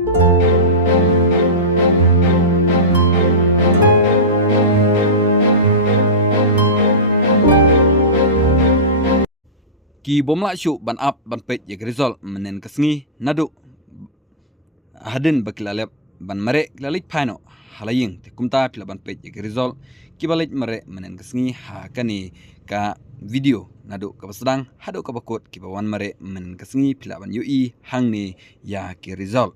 Ki bomla syu ban up ban pet ye result menen kasngi nadu hadin bakilalep ban mare klalik phano halaying te kumta tla ban pet ye result ki balik mare menen kasngi ha kani ka video nadu ka basdang hadu ka bakot ki bawan mare menen kasngi pila ban yui hangni ya ki result